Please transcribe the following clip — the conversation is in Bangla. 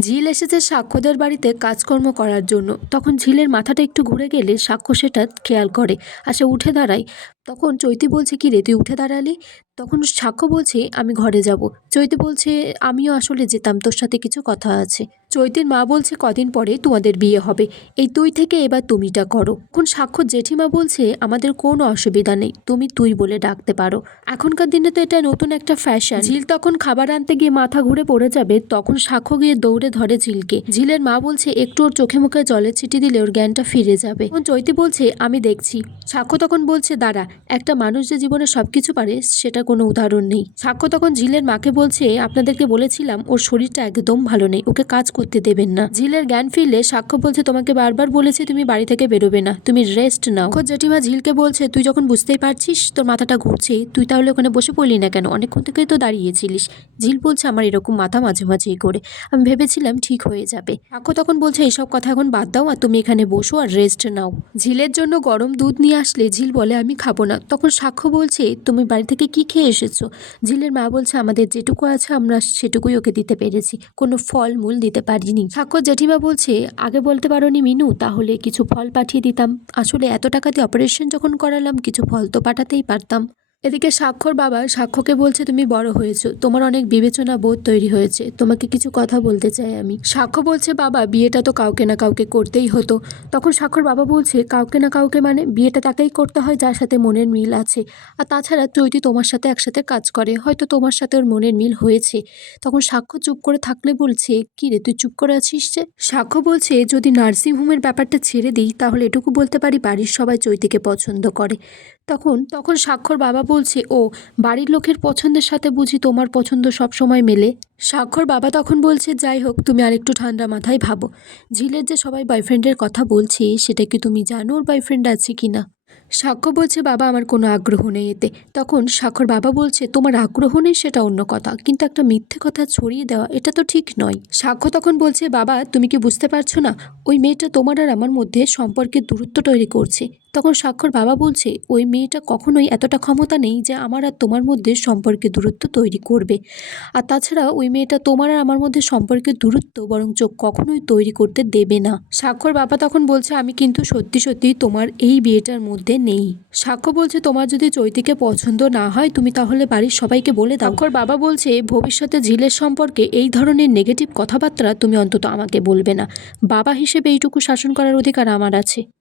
ঝিল এসেছে সাক্ষ্যদের বাড়িতে কাজকর্ম করার জন্য। তখন ঝিলের মাথাটা একটু ঘুরে গেলে সাক্ষ্য সেটা খেয়াল করে আর সে উঠে দাঁড়ায়। তখন চৈতি বলছে, কি রে, তুই উঠে দাঁড়ালি? তখন সাক্ষ্য বলছে, আমি ঘরে যাব। চৈতি বলছে, আমিও আসলে যেতাম, তোর সাথে কিছু কথা আছে। চৈতির মা বলছে, কদিন পরে তোমাদের বিয়ে হবে। এই তুই থেকে এবার তুমিটা করো। এখন সাক্ষ্য জেঠিমা বলছে, আমাদের কোনো অসুবিধা নেই। তুমি তুই বলে ডাকতে পারো। এখনকার দিনে তো এটা নতুন একটা ফ্যাশন ঝিল তখন খাবার আনতে গিয়ে মাথা ঘুরে পড়ে যাবে, তখন সাক্ষ্য গিয়ে দৌড়ে ধরে ঝিলকে। ঝিলের মা বলছে, একটু ওর চোখে মুখে জলের ছিটি দিলে ওর জ্ঞানটা ফিরে যাবে। তখন চৈতি বলছে, আমি দেখছি। সাক্ষ্য তখন বলছে, দাঁড়া, একটা মানুষ যে জীবনে সবকিছু পারে, সেটা কোনো উদাহরণ নেই। সাক্ষ্য তখন ঝিলের মাকে বলছে, আপনাদেরকে বলেছিলাম, ওর শরীরটা একদম ভালো নেই, ওকে কাজ করতে দেবেন না। ঝিলের জ্ঞান ফিরলে সাক্ষ্য বলছে, তোমাকে বারবার বলেছে তুমি বাড়ি থেকে বেরোবে না। তুমি রেস্ট নাও। খোঁজ জেঠিমা ঝিলকে বলছে, তুই যখন বুঝতেই পারছিস তোর মাথাটা ঘুরছে, তুই তাহলে ওখানে বসে পড়লি না কেন? অনেকক্ষণ থেকে তো দাঁড়িয়েছিলিস। ঝিল বলছে, আমার এরকম মাথা মাঝে মাঝেই করে আমি ভেবেছিলাম ঠিক হয়ে যাবে। সাক্ষ্য তখন বলছে এইসব কথা এখন বাদ দাও আর তুমি এখানে বসো আর রেস্ট নাও। ঝিলের জন্য গরম দুধ নিয়ে আসলে ঝিল বলে, আমি খাব না। তখন সাক্ষ্য বলছে, তুমি বাড়ি থেকে কি খেয়ে এসেছ? ঝিলের মা বলছে, আমাদের যেটুকু আছে আমরা সেটুকুই ওকে দিতে পেরেছি। কোনো ফল মূল দিতে পারিনি। সাক্ষ্য জেঠিমা বলছে, আগে বলতে পারোনি মিনু, তাহলে কিছু ফল পাঠিয়ে দিতাম। আসলে এত টাকা দিয়ে অপারেশন যখন করালাম, কিছু ফল তো পাঠাতেই পারতাম। এদিকে স্বাক্ষর বাবা সাক্ষ্যকে বলছে, তুমি বড় হয়েছো। তোমার অনেক বিবেচনা বোধ তৈরি হয়েছে। তোমাকে কিছু কথা বলতে চাই আমি। সাক্ষ্য বলছে, বাবা, বিয়েটা তো কাউকে না কাউকে করতেই হতো। তখন স্বাক্ষর বাবা বলছে, কাউকে না কাউকে মানে বিয়েটা তাকেই করতে হয় যার সাথে মনের মিল আছে। আর তাছাড়া চৈতি তোমার সাথে একসাথে কাজ করে। হয়তো তোমার সাথে ওর মনের মিল হয়েছে। তখন সাক্ষ্য চুপ করে থাকলে বলছে, কি রে, তুই চুপ করে আছিস যে? সাক্ষ্য বলছে, যদি নার্সিংহোমের ব্যাপারটা ছেড়ে দিই, তাহলে এটুকু বলতে পারি বাড়ির সবাই চৈতিকে পছন্দ করে। তখন তখন স্বাক্ষর বাবা বলছে, ও, বাড়ির লোকের পছন্দের সাথে বুঝি তোমার পছন্দ সব সময় মেলে? স্বাক্ষর বাবা তখন বলছে, যাই হোক, তুমি আরেকটু ঠান্ডা মাথায় ভাবো। ঝিলের যে সবাই বয়ফ্রেন্ডের কথা বলছে, সেটা কি তুমি জানো ওর বয়ফ্রেন্ড আছে কি না সাক্ষ্য বলছে বাবা আমার কোনো আগ্রহ নেই এতে। তখন সাক্ষর বাবা বলছে, তোমার আগ্রহ নেই সেটা অন্য কথা, কিন্তু একটা মিথ্যে কথা ছড়িয়ে দেওয়া, এটা তো ঠিক নয়। সাক্ষ্য তখন বলছে, বাবা, তুমি কি বুঝতে পারছ না? ওই মেয়েটা তোমার আর আমার মধ্যে সম্পর্কের দূরত্ব তৈরি করছে। তখন স্বাক্ষর বাবা বলছে, ওই মেয়েটা কখনোই এতটা ক্ষমতা নেই যে আমার আর তোমার মধ্যে সম্পর্কের দূরত্ব তৈরি করবে। আর তাছাড়া ওই মেয়েটা তোমার আর আমার মধ্যে সম্পর্কের দূরত্ব বরঞ্চ কখনোই তৈরি করতে দেবে না। স্বাক্ষর বাবা তখন বলছে, আমি কিন্তু সত্যি সত্যি তোমার এই বিয়েটার মধ্যে নেই। সাক্ষ্য বলছে তোমার যদি চৈতিকে পছন্দ না হয়, তুমি তাহলে বাড়ির সবাইকে বলে দাও। অক্ষর বাবা বলছে, ভবিষ্যতে ঝিলের সম্পর্কে এই ধরনের নেগেটিভ কথাবার্তা তুমি অন্তত আমাকে বলবে না। বাবা হিসেবে এইটুকু শাসন করার অধিকার আমার আছে।